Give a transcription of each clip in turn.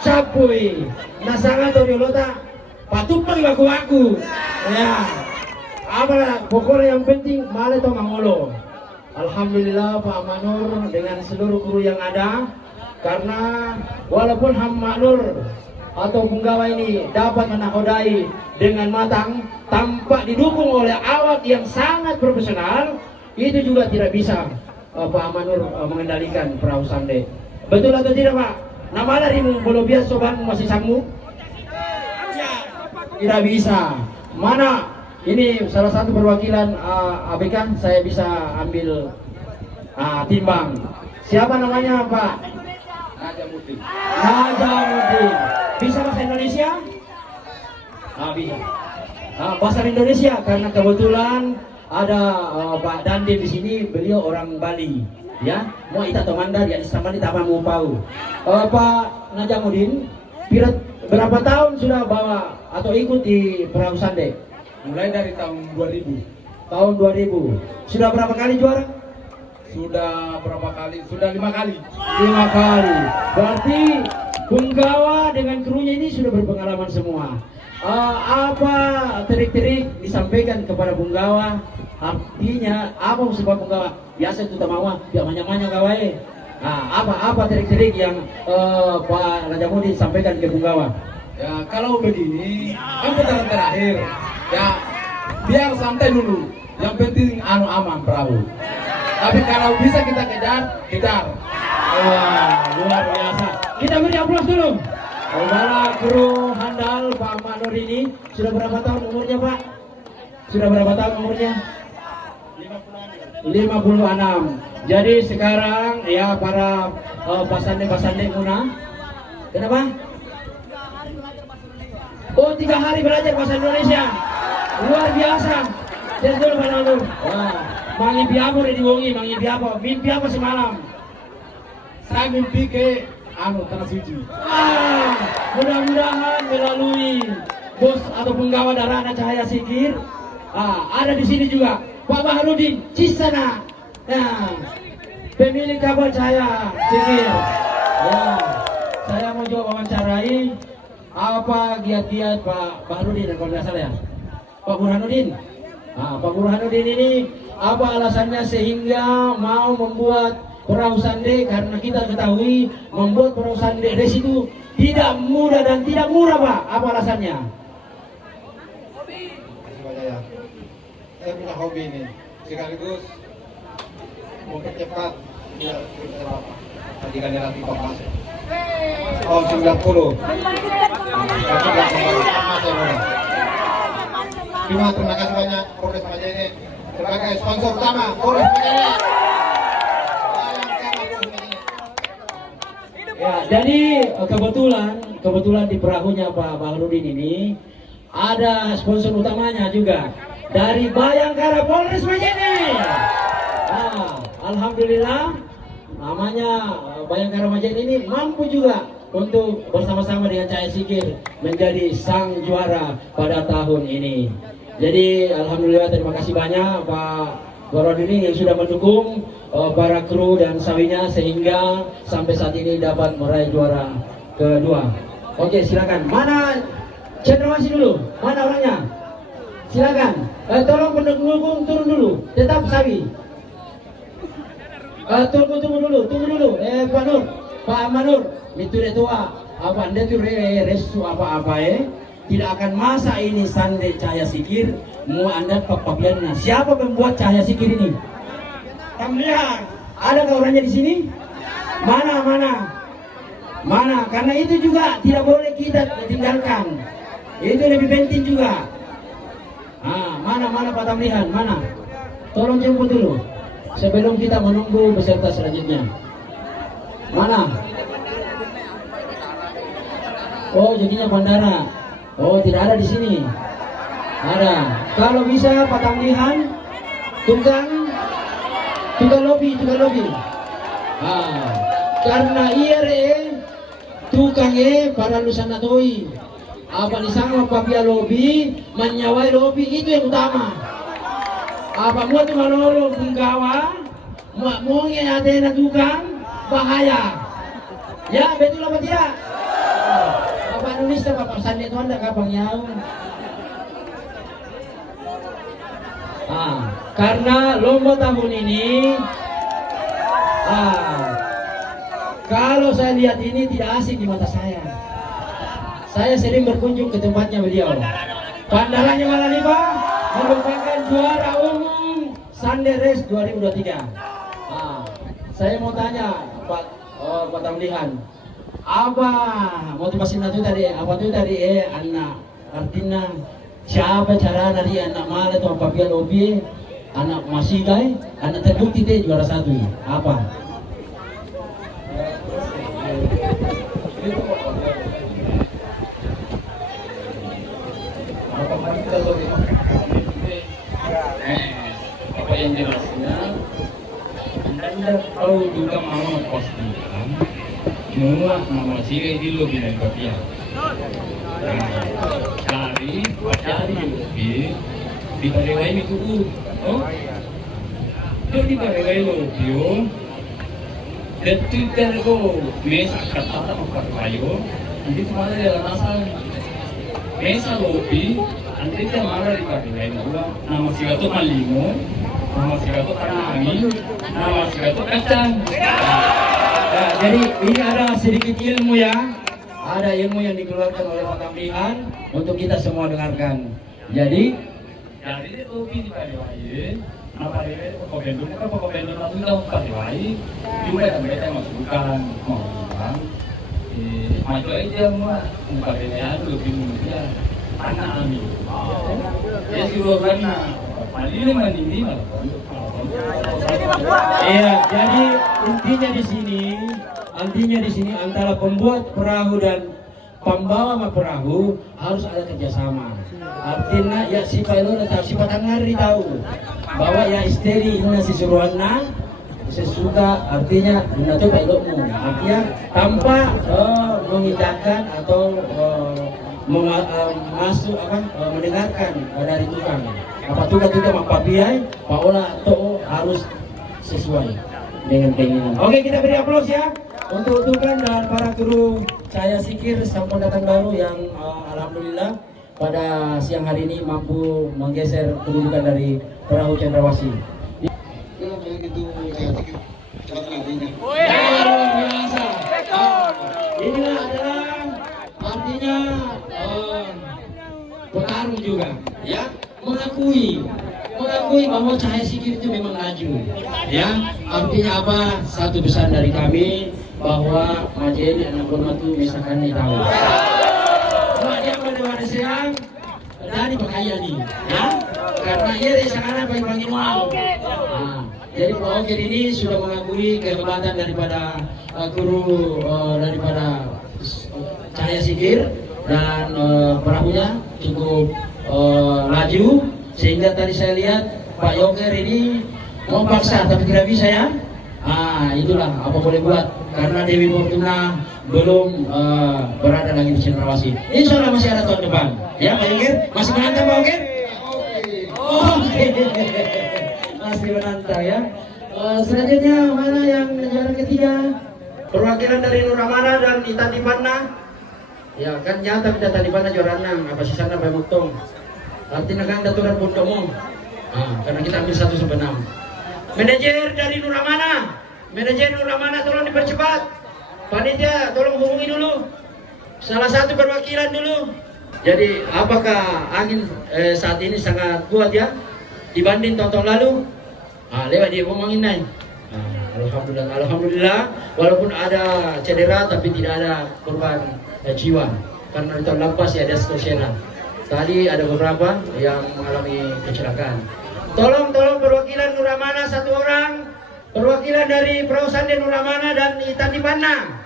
sapui nasangan toriolota patupang baku-baku ya apa pokoknya yang penting male to mangolo. Alhamdulillah Pak Manur dengan seluruh kru yang ada, karena walaupun Ham Manur atau penggawa ini dapat menakodai dengan matang tanpa didukung oleh awak yang sangat profesional, itu juga tidak bisa Pak Manur mengendalikan perahu Sande. Betul atau tidak Pak? Nama darimu belum biasa sobat masih sanggup? Tidak bisa. Mana? Ini salah satu perwakilan ABK, saya bisa ambil timbang. Siapa namanya Pak? Najamuddin. Najamuddin. Bisa bahasa Indonesia? Bisa. Bahasa Indonesia karena kebetulan ada Pak Dandi di sini, beliau orang Bali. Ya, mau ita tomanda dia sama di taman mau pau. Pak Najamuddin, berapa tahun sudah bawa atau ikut di perahu Sande? Mulai dari tahun 2000. Tahun 2000. Sudah berapa kali juara? Sudah berapa kali? Sudah 5 kali. 5 kali. Berarti penggawa dengan krunya ini sudah berpengalaman semua. Apa trik-trik disampaikan kepada penggawa? Artinya apa sebab penggawa? Biasa itu tamawa, biar banyak-banyak gawai. Apa trik-trik yang Pak Najamuddin sampaikan ke penggawa? Ya kalau begini, kan putaran terakhir. Ya biar santai dulu. Yang penting aman perahu. Tapi kalau bisa kita kejar. Wah, luar biasa. Kita beri aplaus dulu. Saudara kru handal Pak Manur ini sudah berapa tahun umurnya Pak? Sudah berapa tahun umurnya? 56. Jadi sekarang ya para pasande Muna. Kenapa? Oh 3 hari belajar bahasa Indonesia. Luar biasa. Jadi dulu Pak Manur. Wah, mimpi apa di wongi? Mimpi apa semalam? Saya mimpi ke Tanah Suci. Mudah-mudahan melalui bos atau penggawa Darana Cahaya Sikir, ada di sini juga Pak Baharudin Cisana, pemilik kapal Cahaya Sikir. Ya, saya mau coba wawancarai apa giat-giat Pak Baharudin kalau nggak salah ya, Pak Burhanuddin. Pak Burhanuddin ini apa alasannya sehingga mau membuat perahu Sande, karena kita ketahui membuat perahu Sande race itu tidak mudah dan tidak murah Pak. Apa alasannya? Hobi. Ya. Saya punya hobi ini. Sekaligus mempercepat jika dilatih Bapak. Oh 90. Terima kasih banyak Polres Majene sebagai sponsor utama Polres Majene. Ya, jadi kebetulan di perahunya Pak Baharudin ini ada sponsor utamanya juga dari Bayangkara Polres Majene. Alhamdulillah namanya Bayangkara Majene ini mampu juga untuk bersama-sama dengan Cahaya Sikir menjadi sang juara pada tahun ini. Jadi alhamdulillah terima kasih banyak Pak Baharudin yang sudah mendukung para kru dan sawinya sehingga sampai saat ini dapat meraih juara kedua. Oke, silakan. Mana cendrawasih dulu? Mana orangnya? Silakan. Tolong pendukung turun dulu. Tetap sawi. Tunggu dulu. Pak Manur, itu tua. Apa anda tuh resu apa tidak akan masa ini Sande Cahaya Sikir mau anda papiannya. Siapa membuat Cahaya Sikir ini? Tamlihan. Ada orangnya di sini? Mana? Karena itu juga tidak boleh kita tinggalkan. Itu lebih penting juga. Mana Pak Tamlihan? Mana? Tolong jemput dulu sebelum kita menunggu peserta selanjutnya. Mana? Oh, jadinya bandara. Oh, tidak ada di sini. Ada. Kalau bisa Pak Tamlihan, tukang lobi. Karena IRE tukang para lusana doi. Apa di sana papia lobi, menyawai lobi itu yang utama. Apa mau tu malolo penggawa, mau yang ada tukang bahaya. Ya betul apa tidak? bisa Bapak Sandi itu anda kapang yau. Karena lomba tahun ini, kalau saya lihat ini tidak asing di mata saya. Saya sering berkunjung ke tempatnya beliau. Pandarannya malah nih Pak, merupakan juara umum Sunday Race 2023. Saya mau tanya Pak Tamlihan, apa motivasinya itu tadi? Apa itu tadi anak artinya siapa cara dari anak malah atau apabila lobby anak masih gay, anak terbukti deh juara satu apa? Apa yang jelasnya Anda tahu juga mama pastikan semua nama sih di lobi dan kopiah. Cari di lobi di Parewai itu di Parewai lobi detik tergo mesa kata apa Parewai nanti cuma ada asal mesa lobi nanti kita marah di Parewai nama siapa tuh Malimo, nama siapa tuh Tanami, nama siapa tuh Kacang. Nah, jadi ini ada sedikit ilmu ya, ada ilmu yang dikeluarkan oleh Pak Tamlihan untuk kita semua dengarkan. Jadi lobi di Parewai, nama Parewai Pokokbendung itu tahu Parewai, juga mereka masukkan mau bilang, maju aja mah, Parewai lebih mulia. Anak Ami, ya suruh karena paling mandiri malah. iya, jadi intinya di sini antara pembuat perahu dan pembawa perahu harus ada kerjasama. Artinya ya si pilot atau si patangari tahu bahwa ya istri ini si suruhanna sesuka artinya itu pilotmu. Artinya tanpa mengindahkan atau masuk mendengarkan dari tukang. Apa tukang kita mapapiai, Pak Ola to harus sesuai dengan keinginan. Oke, kita beri aplaus ya untuk tukang dan para kru Cahaya Sikir sang pendatang baru yang alhamdulillah pada siang hari ini mampu menggeser kedudukan dari perahu Cendrawasih. Biasa. Inilah adalah artinya petarung juga, ya, mengakui bahwa Cahaya Sikir itu memang laju, ya. Artinya apa? Satu pesan dari kami bahwa Majeni anak Burma itu misalkan nih tahu. Bahwa dia pada siang dari pakaian nih, ya, karena ia dari sekarang panggil uang. Jadi Pak Oker ini sudah mengakui kehebatan daripada guru daripada Cahaya Sikir dan perahunya cukup laju sehingga tadi saya lihat Pak Yoker ini mau paksa tapi tidak bisa ya. Itulah apa boleh buat karena Dewi Fortuna belum berada lagi di Cendrawasih. Insya Allah masih ada tahun depan ya Pak Yoker, masih menantang Pak Yoker? Oke. Masih menantang ya. Selanjutnya mana yang juara ketiga? Perwakilan dari Nuramana dan Itan Dipanna. Ya kan nyata kita tadi pada juara 6 apa sih sana Pak Muktong. Artinya kan daturan pundomo. Karena kita ambil 1 sampai 6. Manajer dari Nuramana tolong dipercepat. Panitia tolong hubungi dulu. Salah satu perwakilan dulu. Jadi apakah angin saat ini sangat kuat ya dibanding tahun lalu? Lewat dia ngomongin naik. Alhamdulillah walaupun ada cedera tapi tidak ada korban jiwa karena di tahun lepas ya ada skosena. Tadi ada beberapa yang mengalami kecelakaan. Tolong perwakilan Nuramana 1 orang, perwakilan dari Perahu Sande Nuramana dan Itan Dipanna.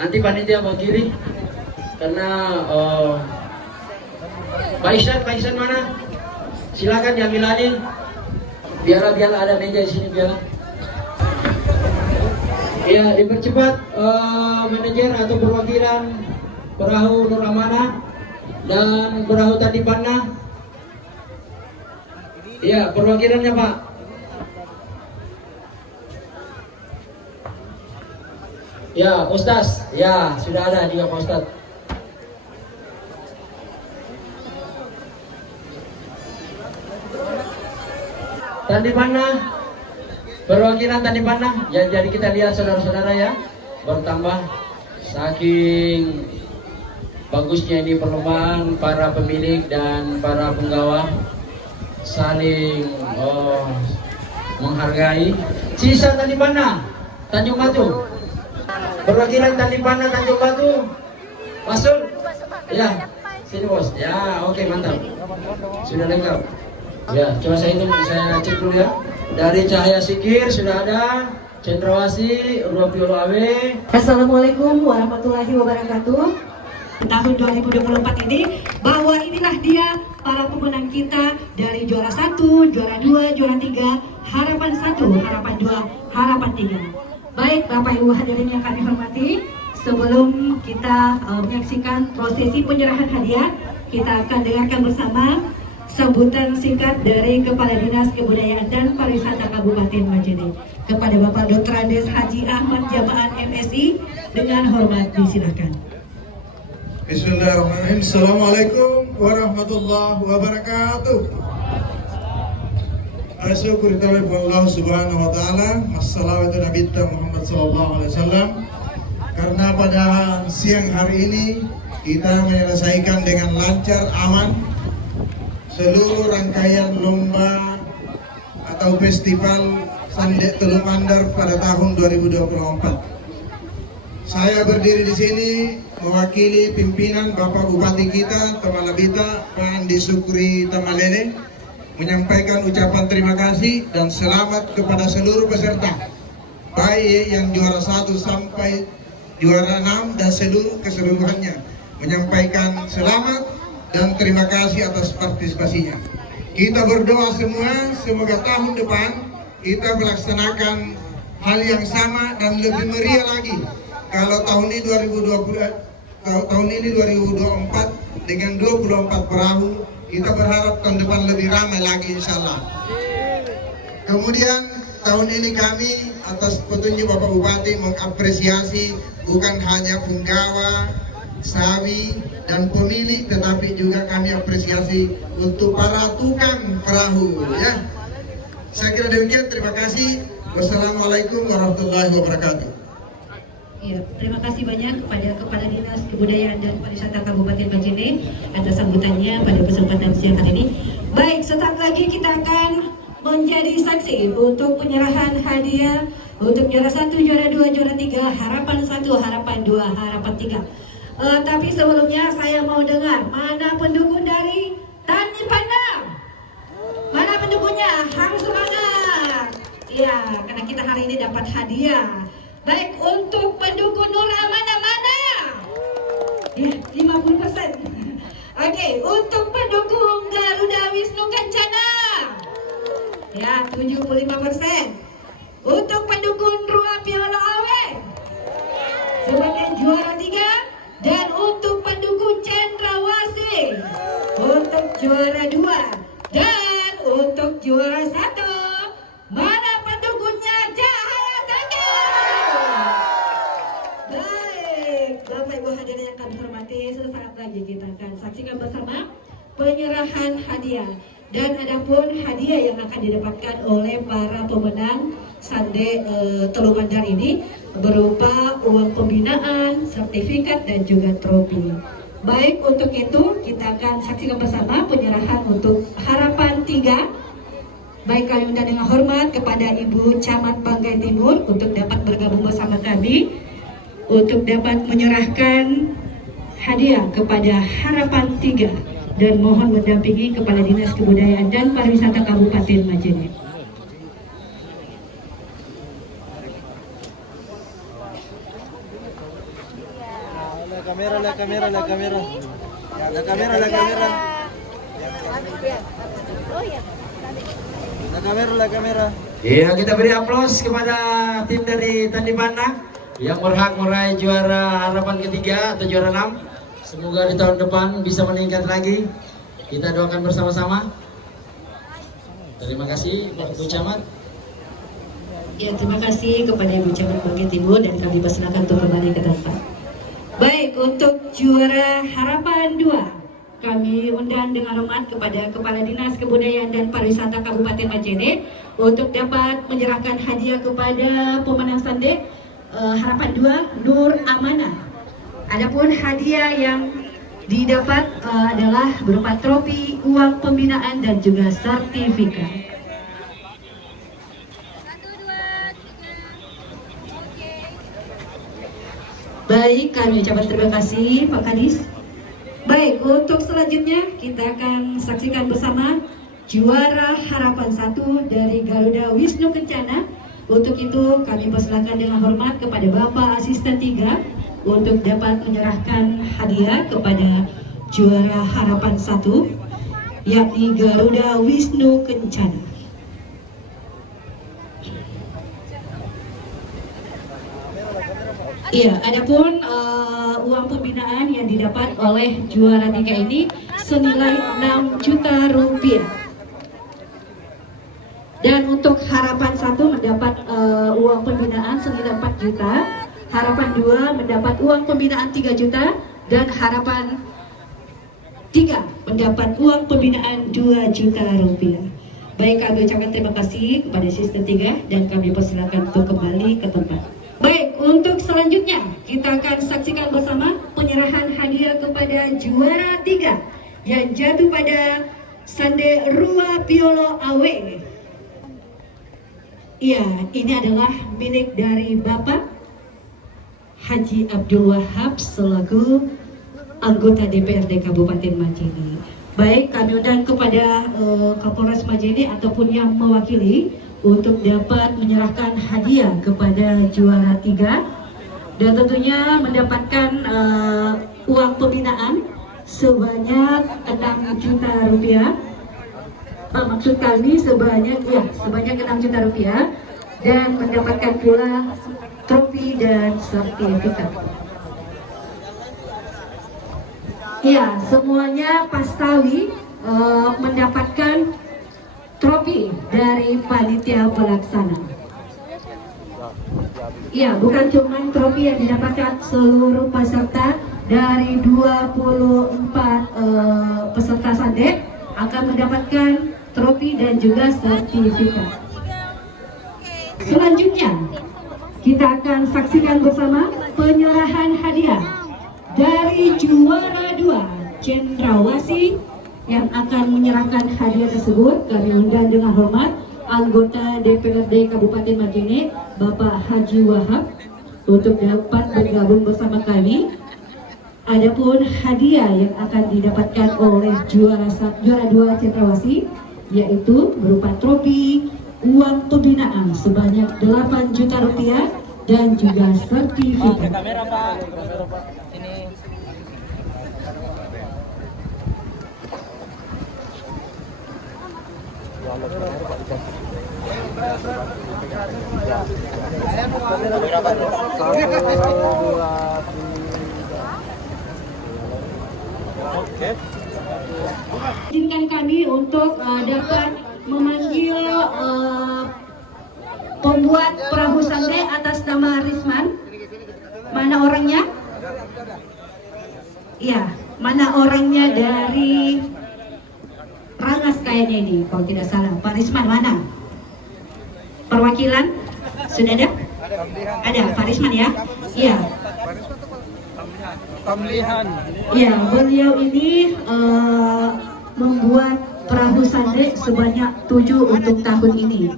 Nanti panitia mau kiri karena Pak Ihsan mana? Silakan diambil alih. Biarlah ada meja di sini biarlah. Ya, dipercepat manajer atau perwakilan Perahu Nuramana dan Perahu Itan Dipanna. Ya, perwakilannya Pak. Ya, Ustaz. Ya, sudah ada juga Pak Ustaz. Tandi Panah, perwakilan Tandi Panah. Ya, jadi kita lihat saudara-saudara ya, bertambah saking bagusnya ini perlombaan, para pemilik dan para penggawa saling menghargai. Sisa Tandi Panah, Tanjung Batu, perwakilan Tandi Panah Tanjung Batu, masuk. Ya, sini bos. Ya, oke, mantap. Sudah lengkap. Ya, coba saya cek dulu ya. Dari Cahaya Sikir sudah ada. Cendrawasih, Ruapiolo Awe. Assalamualaikum warahmatullahi wabarakatuh. Tahun 2024 ini, bahwa inilah dia para pemenang kita dari juara 1, juara 2, juara 3, harapan 1, harapan 2, harapan 3. Baik Bapak Ibu hadirin yang kami hormati, sebelum kita menyaksikan prosesi penyerahan hadiah, kita akan dengarkan bersama sambutan singkat dari Kepala Dinas Kebudayaan dan Pariwisata Kabupaten Majene. Kepada Bapak Dr. Andes Haji Ahmad Jamaah MSI, dengan hormat disilakan. Bismillahirrahmanirrahim. Assalamualaikum warahmatullahi wabarakatuh. Asyukur kepada Allah Subhanahu wa taala, assalawatu Nabi Muhammad sallallahu alaihi wasallam. Karena pada siang hari ini kita menyelesaikan dengan lancar, aman seluruh rangkaian lomba atau festival Sandek Teluk Mandar pada tahun 2024. Saya berdiri di sini mewakili pimpinan Bapak Bupati kita, Tamalabita, Pak Andi Sukri Tamalene, menyampaikan ucapan terima kasih dan selamat kepada seluruh peserta, baik yang juara 1 sampai juara 6 dan seluruh keseluruhannya, menyampaikan selamat dan terima kasih atas partisipasinya. Kita berdoa semua, semoga tahun depan kita melaksanakan hal yang sama dan lebih meriah lagi. Kalau tahun ini 2024 dengan 24 perahu, kita berharap tahun depan lebih ramai lagi insya Allah. Kemudian tahun ini kami atas petunjuk Bapak Bupati mengapresiasi bukan hanya penggawa, sawi dan pemilik, tetapi juga kami apresiasi untuk para tukang perahu ya. Saya kira demikian, terima kasih. Wassalamualaikum warahmatullahi wabarakatuh. Ya, terima kasih banyak kepada Kepala Dinas Kebudayaan dan Pariwisata Kabupaten Majene atas sambutannya pada kesempatan siang hari ini. Baik, sesaat lagi kita akan menjadi saksi untuk penyerahan hadiah untuk juara 1, juara 2, juara 3, harapan 1, harapan 2, harapan 3. Tapi sebelumnya saya mau dengar mana pendukung dari Tani Panah. Mana pendukungnya? Harus semangat. Ya, karena kita hari ini dapat hadiah. Baik, untuk pendukung Nur Amanah mana? Ya, 50%. Oke, untuk pendukung Garuda Wisnu Kencana. Ya, 75%. Untuk pendukung Ruapiolo Awe sebagai juara 3, dan untuk pendukung Cendrawasih untuk juara 2, dan untuk juara 1 mana pendukungnya? Cahaya Sakir. Baik, Bapak Ibu hadirin yang kami hormati, sesaat lagi kita akan saksikan bersama penyerahan hadiah. Dan adapun hadiah yang akan didapatkan oleh para pemenang Sande Teluk Mandar ini berupa uang pembinaan, sertifikat dan juga trofi. Baik, untuk itu kita akan saksikan bersama penyerahan untuk harapan 3. Baik, kami minta dengan hormat kepada Ibu Camat Banggai Timur untuk dapat bergabung bersama kami untuk dapat menyerahkan hadiah kepada harapan 3 dan mohon mendampingi Kepala Dinas Kebudayaan dan Pariwisata Kabupaten Majene. La kamera. Ya, kita beri aplaus kepada tim dari Tandi Panah yang berhak meraih juara harapan ketiga atau juara 6. Semoga di tahun depan bisa meningkat lagi. Kita doakan bersama-sama. Terima kasih Pak Ibu Camat. Ya, terima kasih kepada Ibu Camat Banggai Timur dan kami persilakan untuk kembali ke tempat. Baik, untuk juara harapan 2 kami undang dengan hormat kepada Kepala Dinas Kebudayaan dan Pariwisata Kabupaten Majene untuk dapat menyerahkan hadiah kepada pemenang sande harapan 2 Nur Amanah. Adapun hadiah yang didapat adalah berupa trofi, uang pembinaan dan juga sertifikat. Baik, kami ucapkan terima kasih Pak Kadis. Baik, untuk selanjutnya kita akan saksikan bersama juara harapan 1 dari Garuda Wisnu Kencana. Untuk itu kami persilakan dengan hormat kepada Bapak Asisten 3 untuk dapat menyerahkan hadiah kepada juara harapan 1 yakni Garuda Wisnu Kencana. Iya, adapun uang pembinaan yang didapat oleh juara 3 ini senilai 6 juta rupiah. Dan untuk harapan 1 mendapat uang pembinaan senilai 4 juta, harapan 2 mendapat uang pembinaan 3 juta, dan harapan 3 mendapat uang pembinaan 2 juta rupiah. Baik, kami ucapkan terima kasih kepada sistem 3 dan kami persilakan untuk kembali ke tempat. Baik, untuk selanjutnya kita akan saksikan bersama penyerahan hadiah kepada juara 3 yang jatuh pada sande Rua Piolo Awe. Iya, ini adalah milik dari Bapak Haji Abdul Wahab selaku anggota DPRD Kabupaten Majene. Baik, kami undang kepada Kapolres Majene ataupun yang mewakili untuk dapat menyerahkan hadiah kepada juara 3 dan tentunya mendapatkan uang pembinaan sebanyak 6 juta rupiah. Maksud kami sebanyak 6 juta rupiah dan mendapatkan pula trofi dan sertifikat. Ya, semuanya Pastawi mendapatkan trofi dari panitia pelaksana. Ya, bukan cuma trofi yang didapatkan seluruh peserta dari 24 peserta sande akan mendapatkan trofi dan juga sertifikat. Selanjutnya, kita akan saksikan bersama penyerahan hadiah dari juara 2 Cendrawasih yang akan menyerahkan hadiah tersebut. Kami undang dengan hormat anggota DPRD Kabupaten Majene Bapak Haji Wahab untuk dapat bergabung bersama kami. Adapun hadiah yang akan didapatkan oleh juara 2 Cendrawasih yaitu berupa trofi, uang pembinaan sebanyak 8 juta rupiah dan juga sertifikat. Kamera Pak. Ini. Izinkan kami untuk dapat memanggil pembuat perahu sande atas nama Risman. Mana orangnya? Ya, mana orangnya dari Rangas kayaknya ini, kalau tidak salah. Pak Risman mana? Perwakilan? Sudah ada? Ada, Pak Risman ya? Iya. Pemilihan. Ya, beliau ini membuat perahu sande sebanyak 7 untuk tahun ini.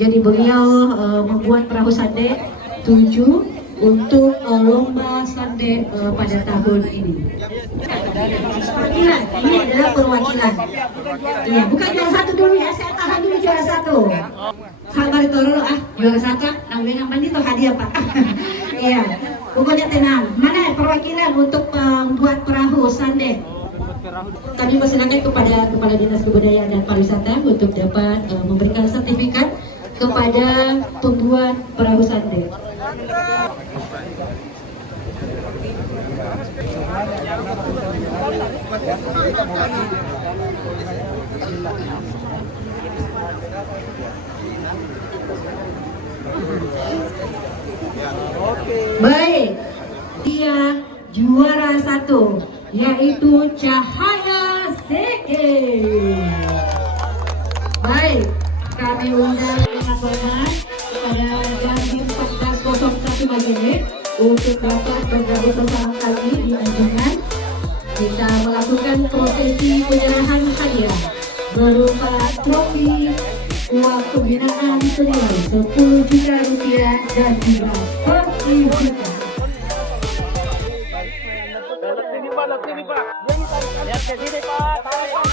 Jadi beliau membuat perahu sande 7 untuk lomba sande pada tahun ini. Perwakilan, ini adalah perwakilan. Iya, bukan juara 1 dulu ya, saya tahan dulu juara 1. Sabar itu dulu juara 1, nang itu hadiah Pak. Iya, pokoknya tenang. Mana perwakilan untuk membuat perahu sande? Kami persilakan kepada Kepala Dinas Kebudayaan dan Pariwisata untuk dapat memberikan sertifikat kepada pembuat perahu sande. Baik, dia juara 1 yaitu Cahaya Asik. Baik, kami undang dengan hormat kepada Dandim 1401 Majene untuk dapat bergabung bersama kami di anjungan. Kita melakukan prosesi penyerahan hadiah berupa trofi, uang pembinaan senilai 10 juta rupiah dan juga sertifikat. Lihat ke sini Pak, tarik.